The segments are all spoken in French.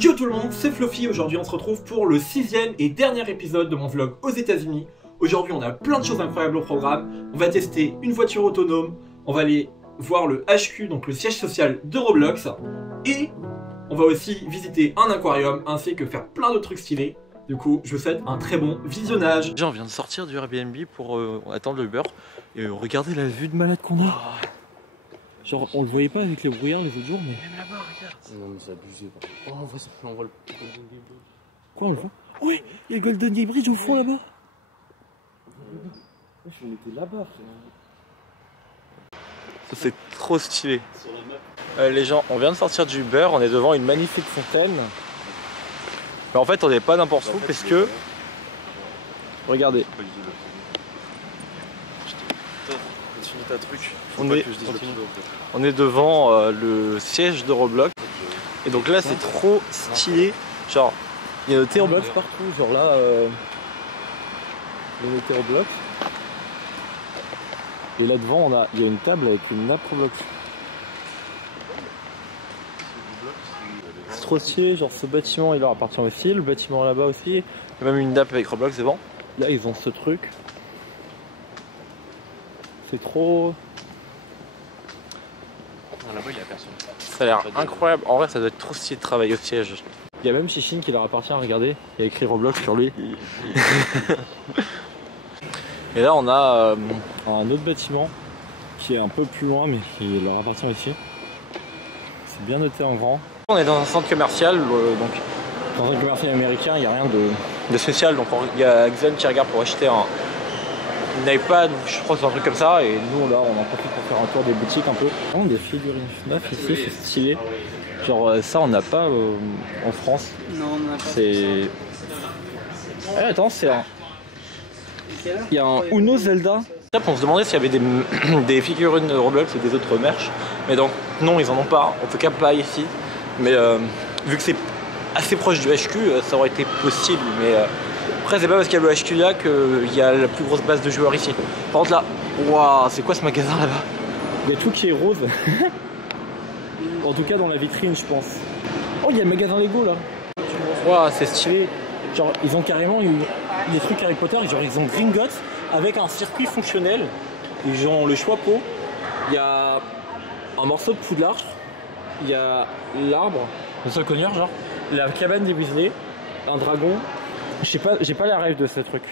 Yo tout le monde, c'est Fluffy. Aujourd'hui on se retrouve pour le 6e et dernier épisode de mon vlog aux États-Unis. Aujourd'hui on a plein de choses incroyables au programme. On va tester une voiture autonome, on va aller voir le HQ, donc le siège social de Roblox, et on va aussi visiter un aquarium ainsi que faire plein de trucs stylés. Du coup, je vous souhaite un très bon visionnage. Déjà, on vient de sortir du Airbnb pour attendre le Uber et regardez la vue de malade qu'on a. Genre, on le voyait pas avec les brouillards les autres jours, mais. Même là-bas, regarde. Non, mais c'est abusé. Oh, on voit ça, on voit le Golden Gate Bridge. Quoi, on le voit? Oui, il y a le Golden Gate Bridge au fond là-bas. On était là-bas, frère. Ça, c'est trop stylé. Les gens, on vient de sortir du Uber, on est devant une magnifique fontaine. Mais en fait, on n'est pas n'importe où parce que. Regardez. Ta truc. On est devant le siège de Roblox. Et donc là c'est trop stylé. Genre il y a noté Roblox partout. Genre là il y a noté Roblox. Et là devant il y a une table avec une nappe Roblox. C'est trop stylé. Genre ce bâtiment il leur appartient aussi. Le bâtiment là-bas aussi. Il y a même une nappe avec Roblox devant. Là ils ont ce truc. C'est trop... Là-bas il y a personne. Ça a l'air incroyable. En vrai ça doit être trop stylé de travailler au siège. Il y a même Chichine qui leur appartient, regardez. Il y a écrit Roblox sur lui. Et là on a un autre bâtiment qui est un peu plus loin mais qui leur appartient aussi. C'est bien noté en grand. On est dans un centre commercial, donc dans un centre commercial américain, il n'y a rien de spécial. Donc il y a Xen qui regarde pour acheter un iPad, je crois que c'est un truc comme ça, et nous là on en profite pour faire un tour des boutiques un peu. On a des figurines FNAF ici, c'est stylé. Genre ça on n'a pas en France. Non, on n'a pas. C'est... Ah, attends, c'est un... Il y a un Uno Zelda. On se demandait s'il y avait des figurines Roblox et des autres merch, mais donc non ils en ont pas, en tout cas pas ici. Mais vu que c'est assez proche du HQ, ça aurait été possible, mais... Après c'est pas parce qu'il y a le HQ là qu'il y a la plus grosse base de joueurs ici. Par contre là, waouh, c'est quoi ce magasin là-bas? Il y a tout qui est rose. En tout cas dans la vitrine je pense. Oh il y a le magasin Lego là. Waouh c'est stylé. Genre ils ont carrément eu des trucs Harry Potter, genre ils ont Gringotts avec un circuit fonctionnel. Ils ont le Choix-Peau. Il y a un morceau de Poudlard. Il y a l'arbre, le seul cogneur genre. La cabane des Weasley. Un dragon. Je sais pas, j'ai pas la rêve de ce truc,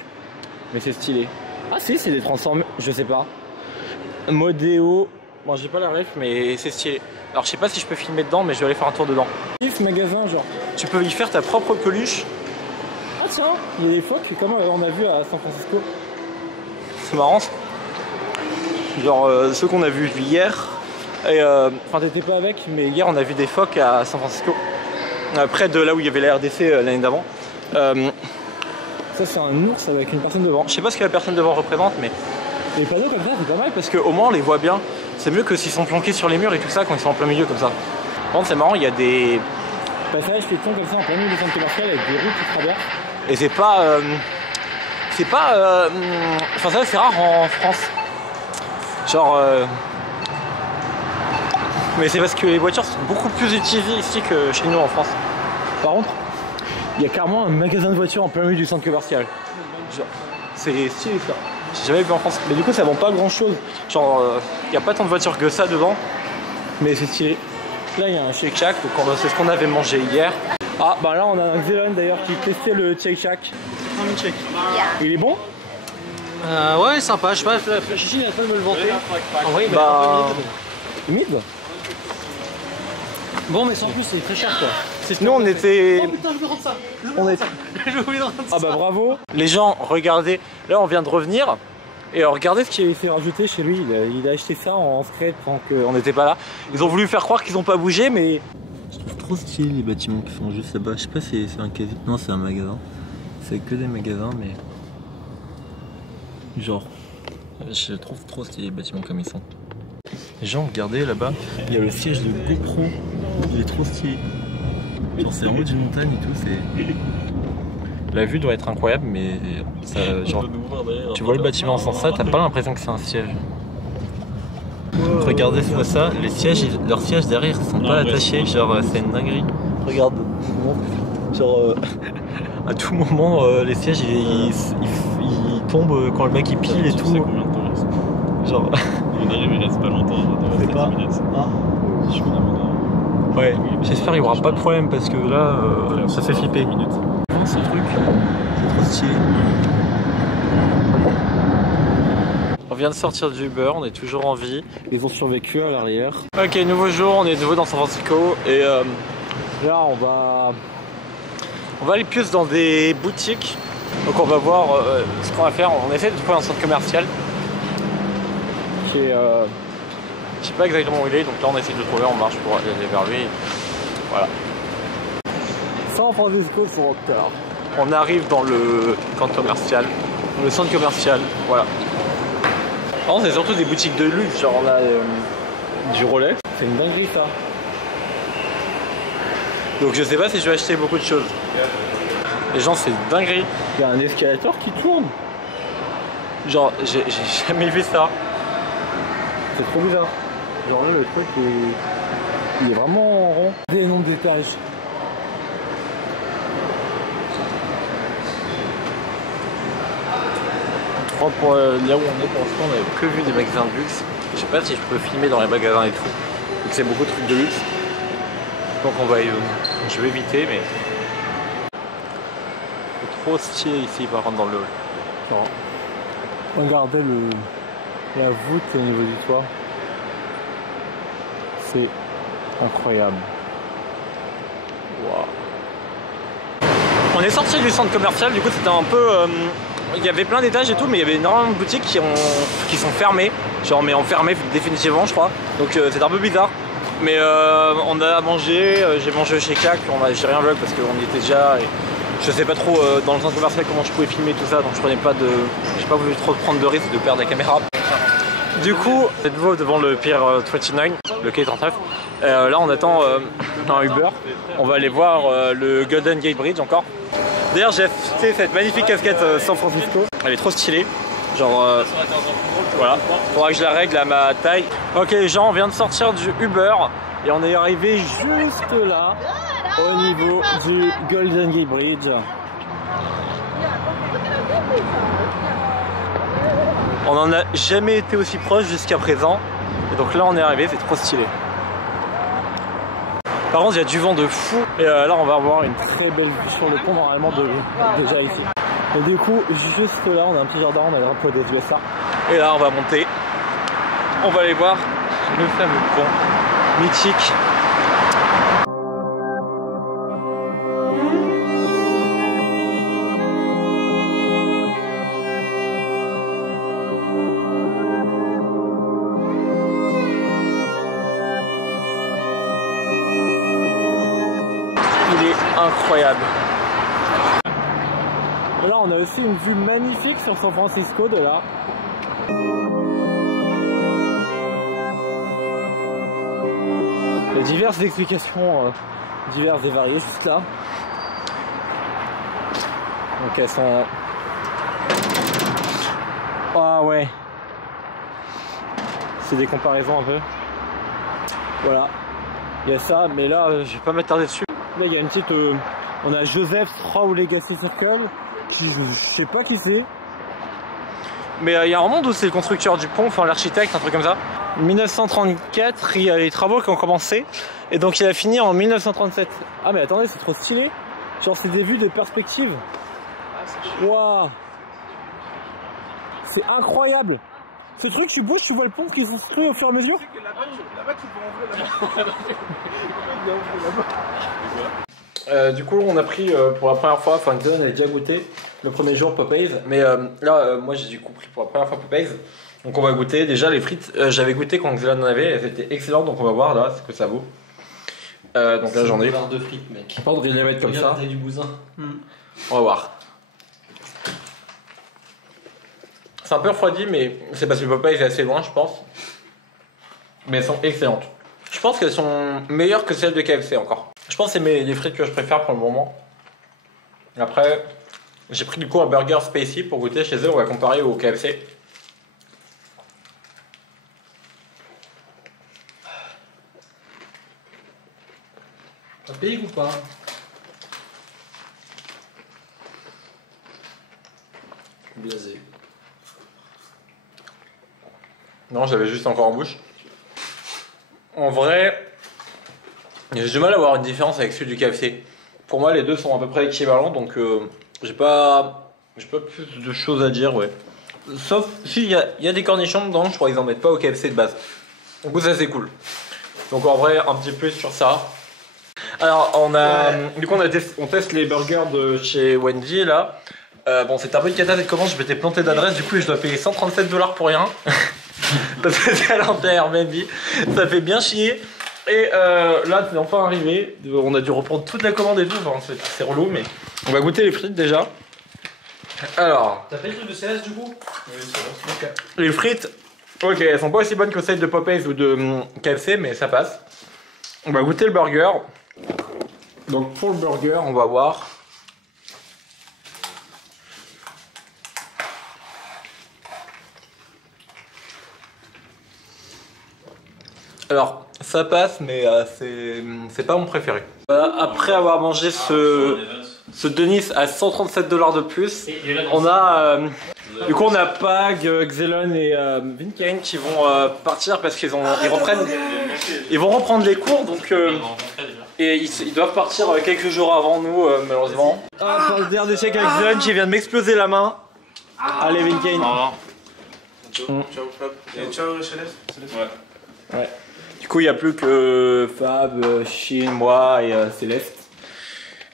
mais c'est stylé. Ah si, c'est des transformés, je sais pas. Modéo, bon j'ai pas la rêve, mais c'est stylé. Alors je sais pas si je peux filmer dedans, mais je vais aller faire un tour dedans. Ce magasin, genre, tu peux y faire ta propre peluche. Ah tiens, il y a des phoques comme on a vu à San Francisco. C'est marrant. Genre ceux qu'on a vus hier. Et enfin t'étais pas avec, mais hier on a vu des phoques à San Francisco. Près de là où il y avait la RDC l'année d'avant. Ça c'est un ours avec une personne devant. Je sais pas ce que la personne devant représente, mais les panneaux comme ça c'est pas mal parce qu'au moins on les voit bien. C'est mieux que s'ils sont planqués sur les murs et tout ça quand ils sont en plein milieu comme ça. Par contre c'est marrant, il y a des passages piétons comme ça en plein milieu du centre commercial avec des routes qui traversent. Et c'est pas enfin ça c'est rare en France. Genre mais c'est parce que les voitures sont beaucoup plus utilisées ici que chez nous en France. Par contre il y a carrément un magasin de voitures en plein milieu du centre commercial. Genre, c'est stylé ça. J'ai jamais vu en France. Mais du coup, ça vend pas grand chose. Genre, il n'y a pas tant de voitures que ça devant. Mais c'est stylé. Là, il y a un Shake Shack. Donc, c'est ce qu'on avait mangé hier. Ah, bah là, on a un Xenon d'ailleurs qui testait le Shake Shack. Il est bon? Ouais, sympa. Je sais pas, la chichine a pas de me le vanter. En vrai, bah. Mid. Bon, mais sans plus, c'est très cher quoi. Nous on était... Oh putain, je veux rendre ça. J'ai oublié de rendre ça. Ah bah bravo. Les gens, regardez, là on vient de revenir. Et regardez ce qu'il avait fait rajouter chez lui. Il a acheté ça en secret pendant qu'on n'était pas là. Ils ont voulu faire croire qu'ils n'ont pas bougé, mais... Je trouve trop stylé les bâtiments qui sont juste là-bas. Je sais pas si c'est un casino. Non, c'est un magasin. C'est que des magasins, mais... Genre... Je trouve trop stylé les bâtiments comme ils sont. Les gens, regardez là-bas, il y a le siège de GoPro. Il est trop stylé. Genre c'est en haut d'une montagne et tout, c'est... La vue doit être incroyable, mais ça, genre, tu vois le bâtiment sans ça, t'as pas l'impression que c'est un siège. Regardez ça, les sièges, leurs sièges derrière ils sont pas attachés, genre c'est une dinguerie. regarde. Genre, à tout moment, les sièges ils tombent quand le mec il pile et tout. Combien de temps reste Genre. On arrive, il reste pas longtemps. Il reste pas. 10 minutes. Ah. Je suis là, Ouais, j'espère qu'il n'y aura pas de problème parce que là, ça fait flipper. minutes. Ce truc, c'est trop stylé. On vient de sortir du Uber, on est toujours en vie. Ils ont survécu à l'arrière. Ok, nouveau jour, on est de nouveau dans San Francisco et là on va aller plus dans des boutiques. Donc on va voir ce qu'on va faire. On essaie de trouver un centre commercial qui est, je sais pas exactement où il est. Donc là on essaie de le trouver, on marche pour aller vers lui. Voilà. San Francisco sur Rockstar. On arrive dans le centre commercial, le centre commercial, voilà. Par contre, c'est surtout des boutiques de luxe, genre on a du Rolex. C'est une dinguerie ça. Donc je sais pas si je vais acheter beaucoup de choses. Les gens, c'est une dinguerie. Il y a un escalator qui tourne. Genre, j'ai jamais vu ça. C'est trop bizarre. Genre là, le truc il est vraiment en rond. Des nombres d'étages. Pour là où on est pour l'instant, on n'avait que vu des magasins de luxe. Je sais pas si je peux filmer dans les magasins et tout, vu que c'est beaucoup de trucs de luxe. Donc on va je vais éviter, mais c'est trop stylé ici par contre dans le hall. Regardez la voûte au niveau du toit. C'est incroyable. Wow. On est sorti du centre commercial, du coup c'était un peu il y avait plein d'étages et tout, mais il y avait énormément de boutiques qui sont fermées. Genre, mais enfermées définitivement, je crois. Donc c'est un peu bizarre. Mais on a mangé, j'ai mangé chez Clac, j'ai rien vlog parce qu'on y était déjà. Et je sais pas trop dans le centre commercial comment je pouvais filmer tout ça, donc je prenais pas de. J'ai pas voulu trop prendre de risque de perdre la caméra. Du coup, de nouveau devant le Pier 39, le quai 39. Là, on attend un Uber. On va aller voir le Golden Gate Bridge encore. D'ailleurs, j'ai acheté cette magnifique casquette San Francisco. Elle est trop stylée. Genre, voilà. Faudra que je la règle à ma taille. Ok, les gens, on vient de sortir du Uber et on est arrivé juste là, au niveau du Golden Gate Bridge. On n'en a jamais été aussi proche jusqu'à présent. Et donc là, on est arrivé, c'est trop stylé. Par contre, il y a du vent de fou. Et là, on va avoir une très belle vue sur le pont, normalement, déjà ici. Et du coup, juste là, on a un petit jardin, on a le drapeau des USA. Et là, on va monter. On va aller voir le fameux pont mythique. Il est incroyable. Et là, on a aussi une vue magnifique sur San Francisco de là. Il y a diverses explications, diverses et variées juste là. Donc elles sont... Ah ouais. C'est des comparaisons un peu. Voilà. Il y a ça, mais là, je vais pas m'attarder dessus. Là, il y a une petite... on a Joseph's Row Legacy Circle, qui je sais pas qui c'est. Mais il y a un monde où c'est le constructeur du pont, enfin l'architecte, un truc comme ça. 1934, il y a les travaux qui ont commencé, et donc il a fini en 1937. Ah mais attendez, c'est trop stylé. Genre c'est des vues de perspective. Waouh. C'est incroyable. Ce truc, tu bouges, tu vois le pont qui se construit au fur et à mesure. Du coup, on a pris pour la première fois, enfin Dylan avait déjà goûté le premier jour Popeyes, mais là, moi j'ai du coup pris pour la première fois Popeyes. Donc on va goûter. Déjà les frites, j'avais goûté quand Dylan en avait, elles étaient excellentes, donc on va voir là ce que ça vaut. Donc là j'en ai. Une barre de frites, mec. Pas de les mettre comme ça. Du bousin. On va voir. C'est un peu refroidi, mais c'est parce que Popeyes est assez loin, je pense. Mais elles sont excellentes. Je pense qu'elles sont meilleures que celles de KFC encore. Je pense que c'est les frites que je préfère pour le moment. Après, j'ai pris du coup un burger Spacey pour goûter chez eux. On va comparer au KFC. pique ou pas? Blasé. Non, j'avais juste encore en bouche. En vrai, j'ai du mal à voir une différence avec celui du KFC. Pour moi, les deux sont à peu près équivalents, donc j'ai pas plus de choses à dire, ouais. Sauf si il y a des cornichons dedans, je crois qu'ils en mettent pas au KFC de base. Du coup, ça c'est cool. Donc en vrai, un petit peu sur ça. Alors, du coup, on teste les burgers de chez Wendy là. Bon, c'était un peu une cata cette commande, je m'étais planté d'adresse, du coup, je dois payer 137 $ pour rien. Parce que c'est à l'intérieur Airbnb, ça fait bien chier. Et là, c'est enfin arrivé. On a dû reprendre toute la commande et tout. Enfin, c'est relou, mais on va goûter les frites déjà. Alors, T'as fait le truc de CS du coup? Oui, c'est vrai. les frites, ok, elles sont pas aussi bonnes que celles de Popeyes ou de KFC, mais ça passe. On va goûter le burger. Donc, pour le burger, on va voir. Alors, ça passe, mais c'est pas mon préféré. Après avoir mangé ce Denis à 137 $ de plus, on a du coup on a Pag, Xelon et Vinkane qui vont partir parce qu'ils vont reprendre les cours, donc et ils doivent partir quelques jours avant nous malheureusement. Ah, pour le dernier chèque avec Xelon qui vient de m'exploser la main. Allez Vinkane. Ciao Fab. Et ciao Céleste. Ouais. Du coup, il n'y a plus que Fab, Chine, moi et Céleste.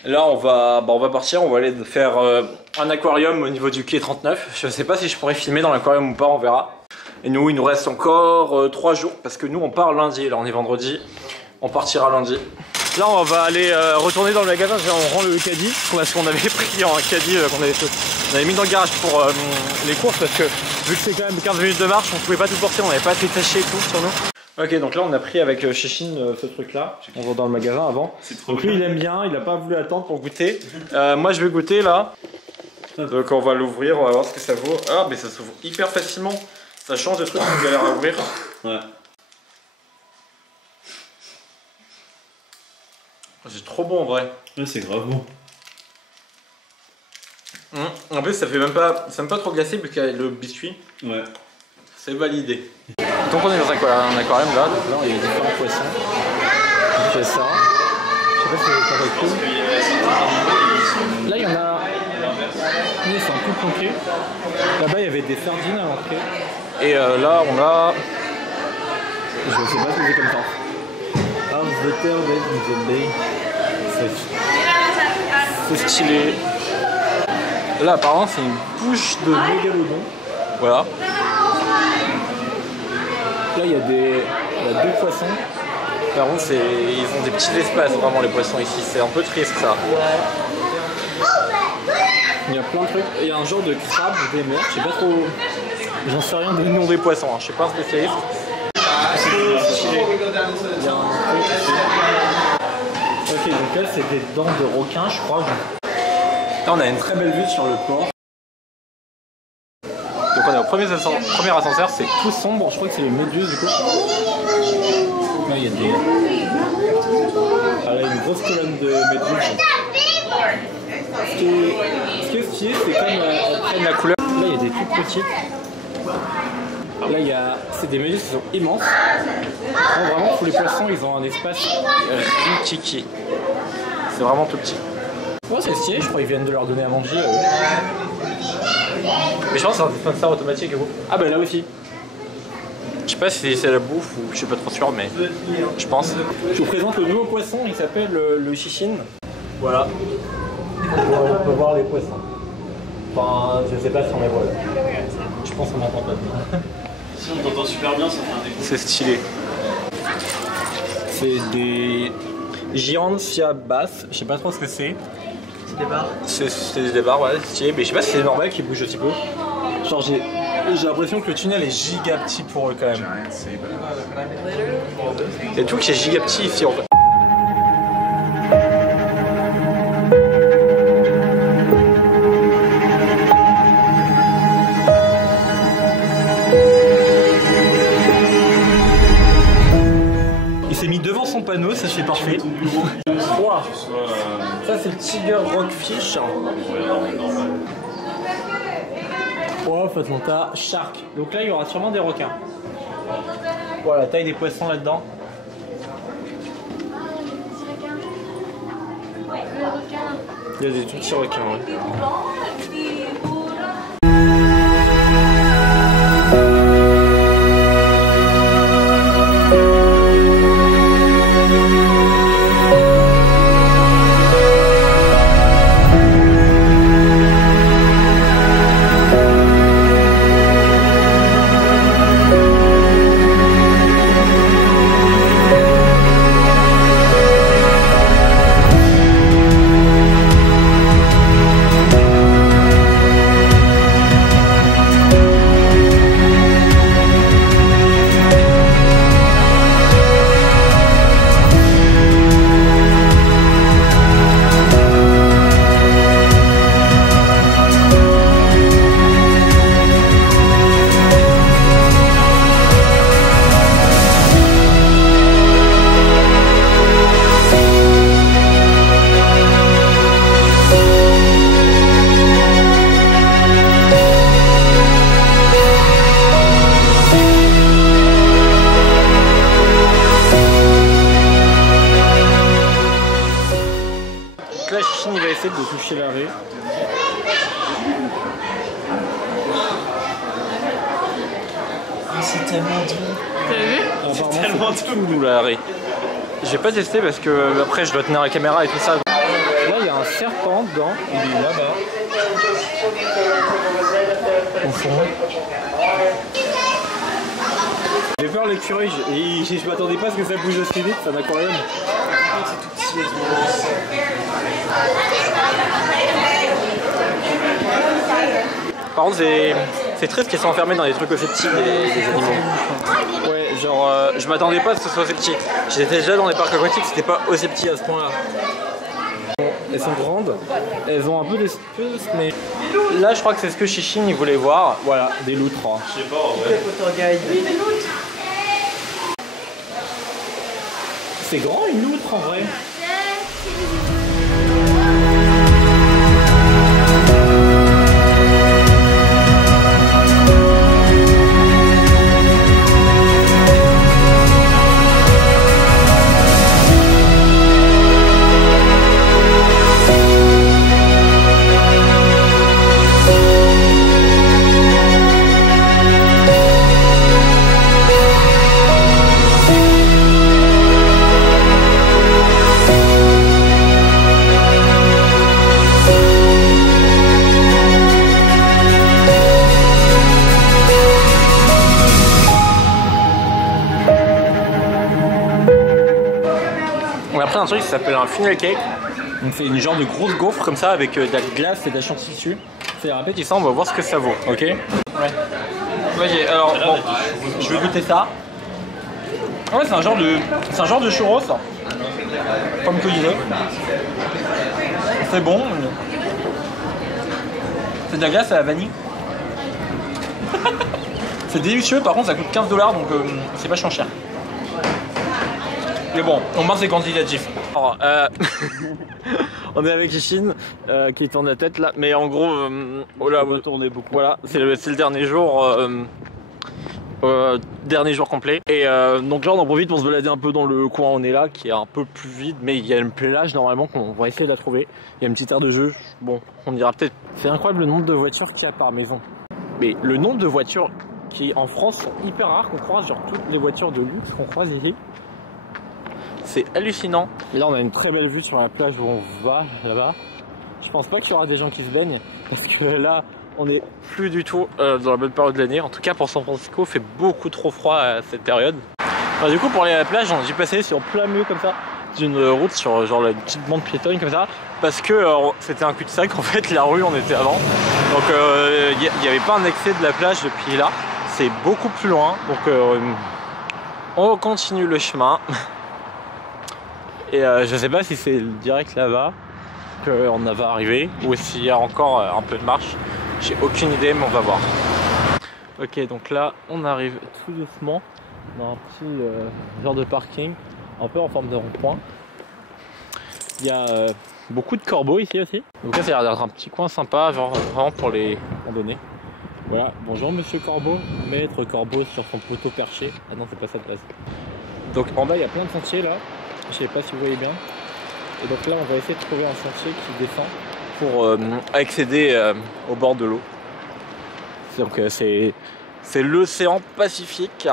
Là, on va partir, on va aller faire un aquarium au niveau du quai 39. Je sais pas si je pourrais filmer dans l'aquarium ou pas, on verra. Et nous, il nous reste encore 3 jours parce que nous, on part lundi. Là, on est vendredi, on partira lundi. Là, on va aller retourner dans le magasin, on rend le caddie parce qu'on avait pris un caddie on avait mis dans le garage pour les courses parce que vu que c'est quand même 15 minutes de marche, on pouvait pas tout porter, on n'avait pas assez taché et tout sur nous. Ok, donc là on a pris avec Chichine ce truc là, on va dans le magasin avant. Donc lui il aime bien, il a pas voulu attendre pour goûter. Moi je vais goûter là. Donc on va l'ouvrir, on va voir ce que ça vaut. Ah mais ça s'ouvre hyper facilement, ça change de truc qu'on galère à ouvrir. Ouais. C'est trop bon en vrai. Ouais, c'est grave bon. En plus ça fait même pas trop glacé vu qu'il y a le biscuit. Ouais. C'est validé. Donc on est dans un aquarium là, donc là il y a différents poissons. Donc il y a ça. Je sais pas si vous avez compris. Là il y en a. Oui, c'est un peu complet. Là-bas il y avait des sardines à l'entrée. Et là on a. Je sais pas ce que c'est comme ça. House butter made in the bay. C'est stylé. Là apparemment c'est une bouche de mégalodon. Voilà. Là il y a deux poissons. Par contre ils ont des petits espaces vraiment les poissons ici, c'est un peu triste ça. Il y a plein de trucs, il y a un genre de crabe des mers, je sais pas trop, j'en sais rien du nom des poissons, hein. Je suis pas un spécialiste. Il y a un truc ici. Ok donc là c'est des dents de requin je crois. Là on a une très belle vue sur le port. Donc on est au premier ascenseur, c'est tout sombre, je crois que c'est les méduses du coup. Là il y a des... Ah là une grosse colonne de méduses. Ce qui est stylé c'est comme elles prennent la couleur. Là il y a des toutes petites. Là c'est des méduses qui sont immenses. Donc, vraiment tous les poissons ils ont un espace rikiki. C'est vraiment tout petit. Ouais c'est stylé, je crois qu'ils viennent de leur donner à manger. Mais je pense que c'est un dispensaire automatique et vous. Ah bah là aussi. Je sais pas si c'est la bouffe ou je suis pas trop sûr mais je pense. Je vous présente le nouveau poisson, il s'appelle le chichine. Voilà. On peut voir les poissons. Enfin je sais pas si on les voit là. Je pense qu'on m'entend pas bien. Si on t'entend super bien, ça fait un dégoût. C'est stylé. C'est des Giantia bass, je sais pas trop ce que c'est. C'est des barres. C'est des barres, ouais, c'est stylé, mais je sais pas si c'est normal qu'ils bougent aussi peu. Genre j'ai l'impression que le tunnel est giga petit pour eux quand même. Il y a tout qui est giga petit ici en fait. Il s'est mis devant son panneau, ça c'est parfait. Wow. ça c'est le Tiger Rockfish. Oh, Fatmata, Shark. Donc là il y aura sûrement des requins. Voilà, la taille des poissons là-dedans. Il y a des tout petits requins, ouais. Là, Chichine il va essayer de toucher l'arrêt. C'est tellement dur. T'as vu? C'est tellement doux l'arrêt. Je vais pas tester parce que après je dois tenir la caméra et tout ça. Là il y a un serpent dedans, il est là-bas. Au fond. J'ai peur l'écureuil, je m'attendais pas à ce que ça bouge aussi vite, c'est un aquarium. Par contre c'est triste qu'ils soient enfermés dans des trucs aussi petits des animaux. Ouais, genre je m'attendais pas à ce que ce soit aussi petit. J'étais déjà dans des parcs aquatiques, c'était pas aussi petit à ce point là. Elles sont grandes, elles ont un peu d'espèces, mais là je crois que c'est ce que Chichine il voulait voir. Voilà, des loutres. Je sais pas en vrai. C'est grand une loutre en vrai. On a pris un truc qui s'appelle un funnel cake. Donc c'est une genre de grosse gaufre comme ça avec de la glace et de la chantilly dessus. C'est appétissant, on va voir ce que ça vaut, ok? Ouais. Ok, alors bon, je vais goûter ça. Ouais, c'est un genre de churros, comme que je disais. C'est bon. C'est de la glace à la vanille. C'est délicieux, par contre ça coûte 15 $, donc c'est vachement cher. Mais bon, on marque c'est quantitatif. Alors, on est avec Chichine qui tourne la tête là, mais en gros, oh là, tourner beaucoup. Voilà, c'est le dernier jour complet. Et donc là, on en profite pour se balader un peu dans le coin où on est là, qui est un peu plus vide, mais il y a une plage normalement qu'on va essayer de la trouver. Il y a une petite aire de jeu. Bon, on ira peut-être. C'est incroyable le nombre de voitures qu'il y a par maison. Mais le nombre de voitures qui en France sont hyper rares qu'on croise, genre toutes les voitures de luxe qu'on croise ici. C'est hallucinant. Et là on a une très belle vue sur la plage où on va là-bas. Je pense pas qu'il y aura des gens qui se baignent parce que là on est plus du tout dans la bonne période de l'année. En tout cas pour San Francisco, il fait beaucoup trop froid à cette période. Enfin, du coup pour aller à la plage, j'ai passé sur plein milieu comme ça d'une route sur genre une petite bande piétonne comme ça parce que c'était un cul-de-sac en fait, la rue on était avant. Donc il n'y avait pas un accès de la plage depuis là. C'est beaucoup plus loin. Donc on continue le chemin. Et je sais pas si c'est direct là-bas qu'on va arriver ou s'il y a encore un peu de marche. J'ai aucune idée, mais on va voir. Ok, donc là on arrive tout doucement dans un petit genre de parking, un peu en forme de rond-point. Il y a beaucoup de corbeaux ici aussi. Donc là, ça a l'air d'être un petit coin sympa, genre vraiment pour les randonnées. Voilà, bonjour monsieur Corbeau, maître Corbeau sur son poteau perché. Ah non, c'est pas ça de place. Donc en bas, il y a plein de sentiers là. Je sais pas si vous voyez bien. Et donc là, on va essayer de trouver un sentier qui descend pour accéder au bord de l'eau. Donc c'est l'océan Pacifique.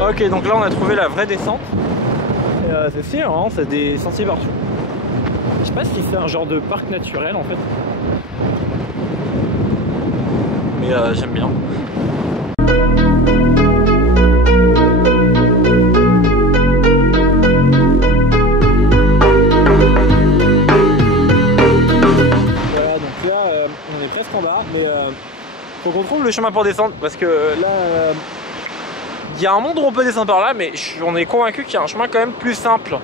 Ok, donc là on a trouvé la vraie descente. C'est stylé, hein, c'est des sentiers partout. Je sais pas si c'est un genre de parc naturel en fait. Mais j'aime bien. Voilà, donc là on est presque en bas, mais faut qu'on trouve le chemin pour descendre parce que là il y a un monde où on peut descendre par là, mais on est convaincu qu'il y a un chemin quand même plus simple.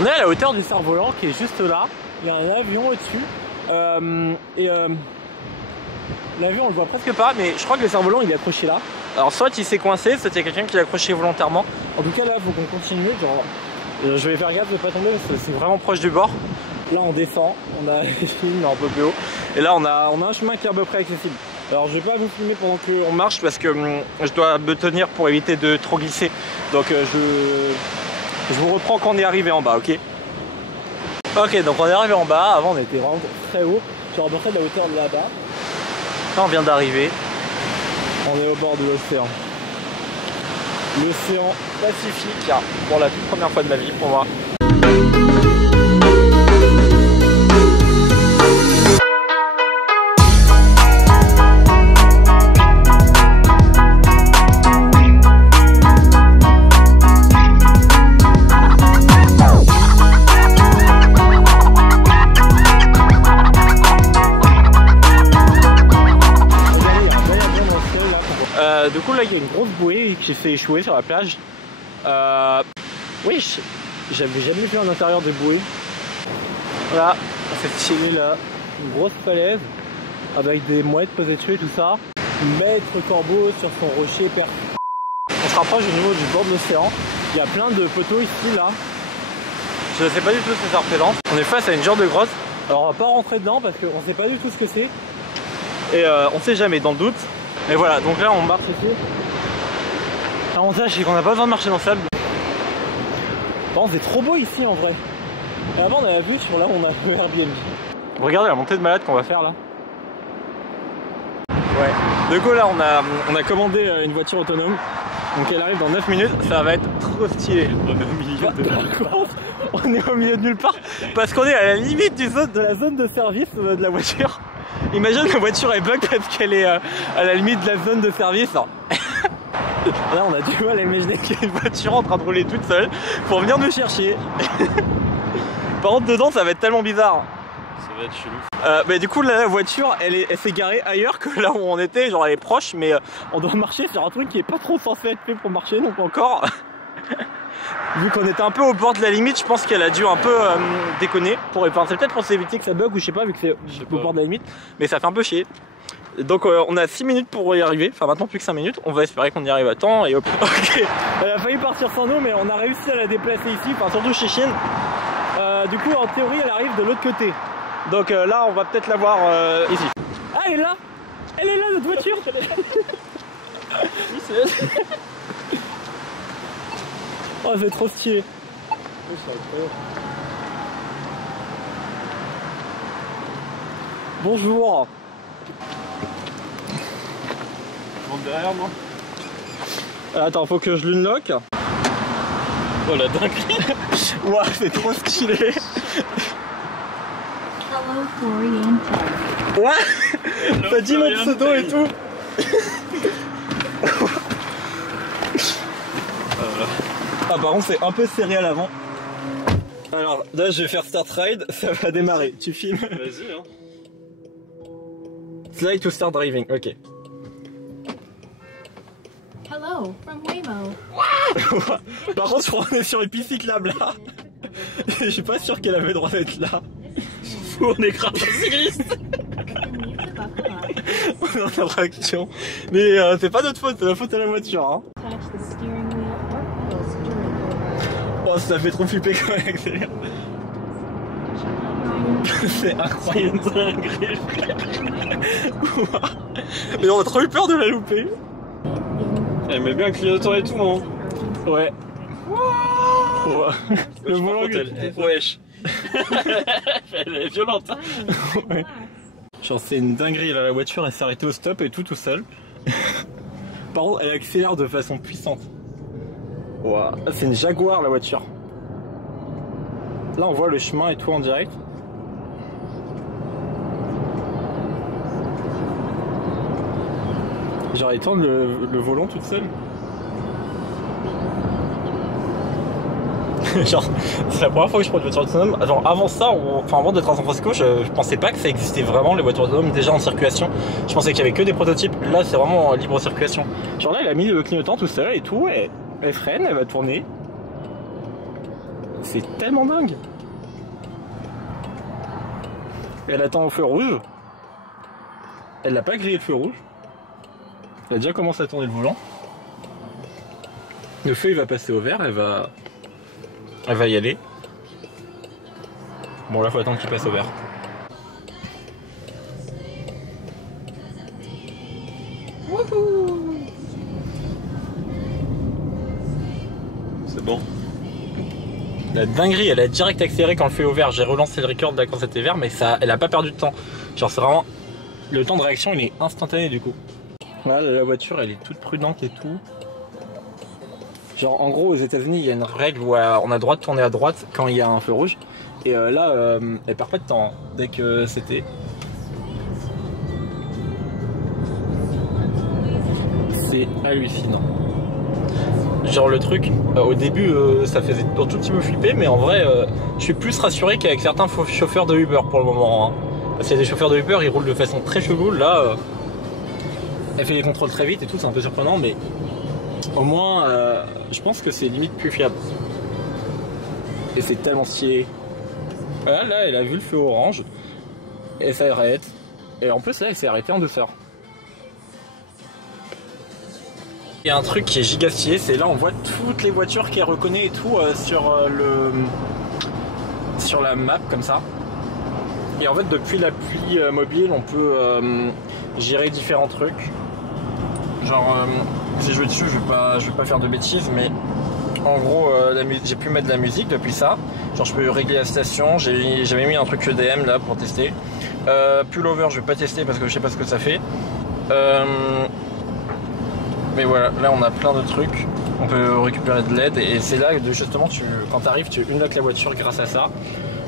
On est à la hauteur du cerf-volant qui est juste là. Il y a un avion au-dessus. L'avion on le voit presque pas, mais je crois que le cerf-volant il est accroché là. Alors soit il s'est coincé, soit il y a quelqu'un qui l'a accroché volontairement. En tout cas là, il faut qu'on continue. Genre, je vais faire gaffe de pas tomber parce que c'est vraiment proche du bord. Là on descend, on a les films un peu plus haut. Et là on a un chemin qui est à peu près accessible. Alors je vais pas vous filmer pendant qu'on marche parce que je dois me tenir pour éviter de trop glisser. Donc je vous reprends quand on est arrivé en bas, ok? Ok, donc on est arrivé en bas. Avant on était vraiment très haut. Genre à peu près de la hauteur de là-bas. Là on vient d'arriver. On est au bord de l'océan. L'océan Pacifique, pour la toute première fois de ma vie pour moi. Du coup là il y a une grosse bouée qui s'est échouée sur la plage. Oui, j'avais jamais vu un intérieur de bouée. Voilà, cette stylé là, une grosse falaise avec des mouettes posées dessus et tout ça. Maître Corbeau sur son rocher perdu. On se rapproche au niveau du bord de l'océan. Il y a plein de poteaux ici là. Je ne sais pas du tout ce que ça représente. On est face à une genre de grotte. Alors on va pas rentrer dedans parce qu'on sait pas du tout ce que c'est. Et on sait jamais dans le doute. Et voilà, donc là on marche ici. L'avantage c'est qu'on n'a pas besoin de marcher dans le sable. Bon, c'est trop beau ici en vrai. Et avant on a la vue sur là où on a le Airbnb. Regardez la montée de malade qu'on va faire là. Ouais. Du coup là on a commandé une voiture autonome. Donc elle arrive dans 9 minutes, ça va être trop stylé. On est au milieu de nulle part. On est au milieu de nulle part. Parce qu'on est à la limite de la zone de service de la voiture. Imagine la voiture est bug parce qu'elle est à la limite de la zone de service. Là on a du mal à imaginer qu'il y a une voiture en train de rouler toute seule pour venir nous chercher. Par contre dedans ça va être tellement bizarre. Ça va être chelou. Mais du coup là, la voiture elle s'est garée ailleurs que là où on était, genre elle est proche, mais on doit marcher sur un truc qui est pas trop censé être fait pour marcher, donc encore. Vu qu'on était un peu au bord de la limite, je pense qu'elle a dû un peu déconner. C'est peut-être pour s'éviter que ça bug ou je sais pas, vu que c'est au bord de la limite, mais ça fait un peu chier. Donc on a 6 minutes pour y arriver, enfin maintenant plus que 5 minutes, on va espérer qu'on y arrive à temps et hop. Ok, elle a failli partir sans nous mais on a réussi à la déplacer ici, enfin surtout chez Chine. Du coup en théorie elle arrive de l'autre côté. Donc là on va peut-être la voir ici. Ah elle est là. Elle est là notre voiture. Oui c'est elle. Oh c'est trop stylé. Oui, c'est incroyable. Bonjour. Derrière moi. Attends, faut que je l'unlock. Oh la dinguerie. Ouah, c'est trop stylé. Ouais. T'as dit mon pseudo et tout. Ah par contre c'est un peu serré à l'avant. Alors là je vais faire start ride, ça va démarrer. Tu filmes? Vas-y hein. Slide to start driving, ok. Hello, from Waymo. Par contre je crois qu'on est sur une piste cyclable là. Je suis pas sûr qu'elle avait le droit d'être là. On est grave cycliste. On dans l'attraction. Mais c'est pas notre faute, c'est la faute à la voiture. Hein. Touch the steering wheel or pedals during your ride. Oh, ça fait trop flipper quand elle accélère. C'est incroyable, dingue. Mais on a trop eu peur de la louper. Elle met bien le clignotant et tout, hein. Ouais. Wow. Le volant, wesh. Elle est violente. Ouais. Genre c'est une dinguerie là, la voiture elle s'est arrêtée au stop et tout seul. Par contre elle accélère de façon puissante. Wow. C'est une Jaguar la voiture. Là on voit le chemin et tout en direct. Genre elle tourne le volant toute seule. Genre, c'est la première fois que je prends une voiture autonome. Genre, avant ça, enfin avant d'être à San Francisco, je pensais pas que ça existait vraiment les voitures autonomes déjà en circulation. Je pensais qu'il y avait que des prototypes. Là, c'est vraiment en libre circulation. Genre là, il a mis le clignotant tout seul et tout. Et elle freine, elle va tourner. C'est tellement dingue. Elle attend au feu rouge. Elle n'a pas grillé le feu rouge. Elle a déjà commencé à tourner le volant. Le feu il va passer au vert, elle va y aller. Bon là faut attendre qu'il passe au vert. Wouhou! C'est bon. La dinguerie, elle a direct accéléré quand le feu est au vert. J'ai relancé le record là quand c'était vert, mais ça, elle a pas perdu de temps. Genre c'est vraiment... Le temps de réaction il est instantané du coup. Là la voiture elle est toute prudente et tout. Genre en gros aux États-Unis il y a une règle où on a le droit de tourner à droite quand il y a un feu rouge. Et là elle perd pas de temps dès que c'était. C'est hallucinant. Genre le truc, au début ça faisait un tout petit peu flipper, mais en vrai je suis plus rassuré qu'avec certains chauffeurs de Uber pour le moment. Hein. Parce qu'il y a des chauffeurs de Uber, ils roulent de façon très chelou. Là elle fait les contrôles très vite et tout, c'est un peu surprenant, mais au moins je pense que c'est limite plus fiable. Et c'est tellement stylé. Là elle a vu le feu orange et ça arrête. Et en plus là elle s'est arrêtée en douceur. Il y a un truc qui est giga stylé, c'est là on voit toutes les voitures qu'elle reconnaît et tout sur la map comme ça. Et en fait depuis l'appli mobile on peut gérer différents trucs. Genre si je veux dessus je vais pas faire de bêtises, mais en gros j'ai pu mettre de la musique depuis ça. Genre je peux régler la station, j'avais mis un truc EDM là pour tester. Pullover je vais pas tester parce que je sais pas ce que ça fait. Mais voilà, là on a plein de trucs, on peut récupérer de l'aide et c'est là que justement quand tu arrives tu unlock la voiture grâce à ça.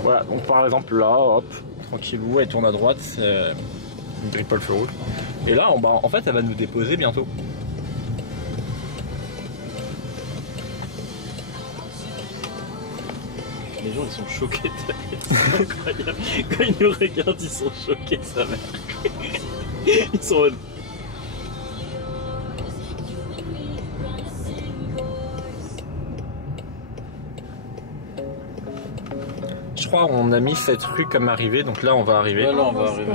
Voilà, donc par exemple là, hop, tranquillou, elle tourne à droite, une grille pas le feu rouge. Et là en fait elle va nous déposer bientôt. Les gens ils sont choqués, c'est incroyable. Quand ils nous regardent ils sont choqués, sa mère. Ils sont en mode... Je crois on a mis cette rue comme arrivée, donc là on va arriver. Là on va arriver.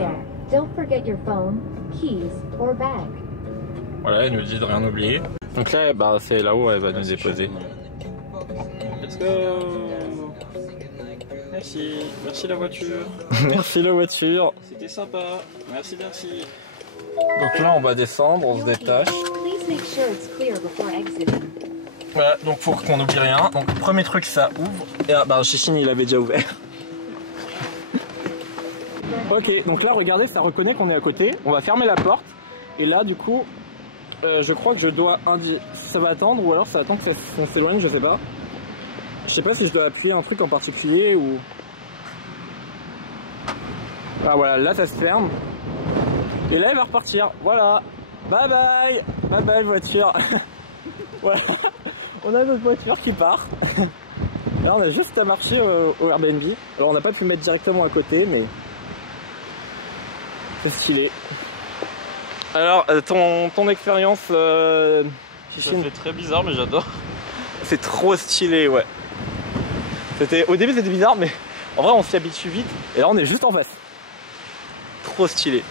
Voilà, elle nous dit de rien oublier. Donc là bah, c'est là-haut elle va nous déposer. Let's go. Merci, merci la voiture. Merci la voiture. C'était sympa, merci. Donc là on va descendre, on se détache. Voilà, donc pour qu'on n'oublie rien. Donc premier truc ça ouvre. Et bah Chichine il avait déjà ouvert. Ok, donc là regardez, ça reconnaît qu'on est à côté. On va fermer la porte. Et là du coup, je crois que je dois ça va attendre ou alors ça attend qu'on s'éloigne, je sais pas. Je sais pas si je dois appuyer un truc en particulier ou... Ah voilà, là ça se ferme. Et là il va repartir. Voilà. Bye bye. Bye bye voiture. Voilà. On a notre voiture qui part. Là on a juste à marcher au Airbnb. Alors on n'a pas pu mettre directement à côté mais... C'est stylé. Alors ton expérience Ça fait très bizarre mais j'adore. C'est trop stylé, ouais. Au début c'était bizarre mais en vrai on s'y habitue vite. Et là on est juste en face. Trop stylé.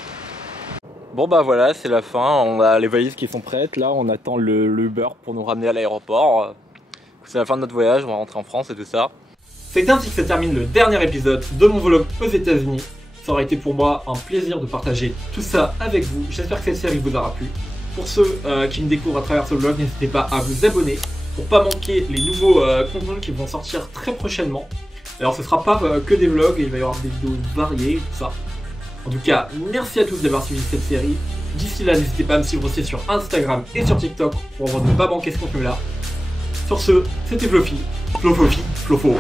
Bon bah voilà, c'est la fin, on a les valises qui sont prêtes, là on attend le Uber pour nous ramener à l'aéroport. C'est la fin de notre voyage, on va rentrer en France et tout ça. C'est ainsi que se termine le dernier épisode de mon vlog aux États-Unis. Ça aurait été pour moi un plaisir de partager tout ça avec vous. J'espère que cette série vous aura plu. Pour ceux qui me découvrent à travers ce vlog, n'hésitez pas à vous abonner pour pas manquer les nouveaux contenus qui vont sortir très prochainement. Alors ce sera pas que des vlogs, il va y avoir des vidéos variées, tout ça. En tout cas, merci à tous d'avoir suivi cette série. D'ici là, n'hésitez pas à me suivre aussi sur Instagram et sur TikTok pour ne pas manquer ce contenu là. Sur ce, c'était Flofi, Flofo.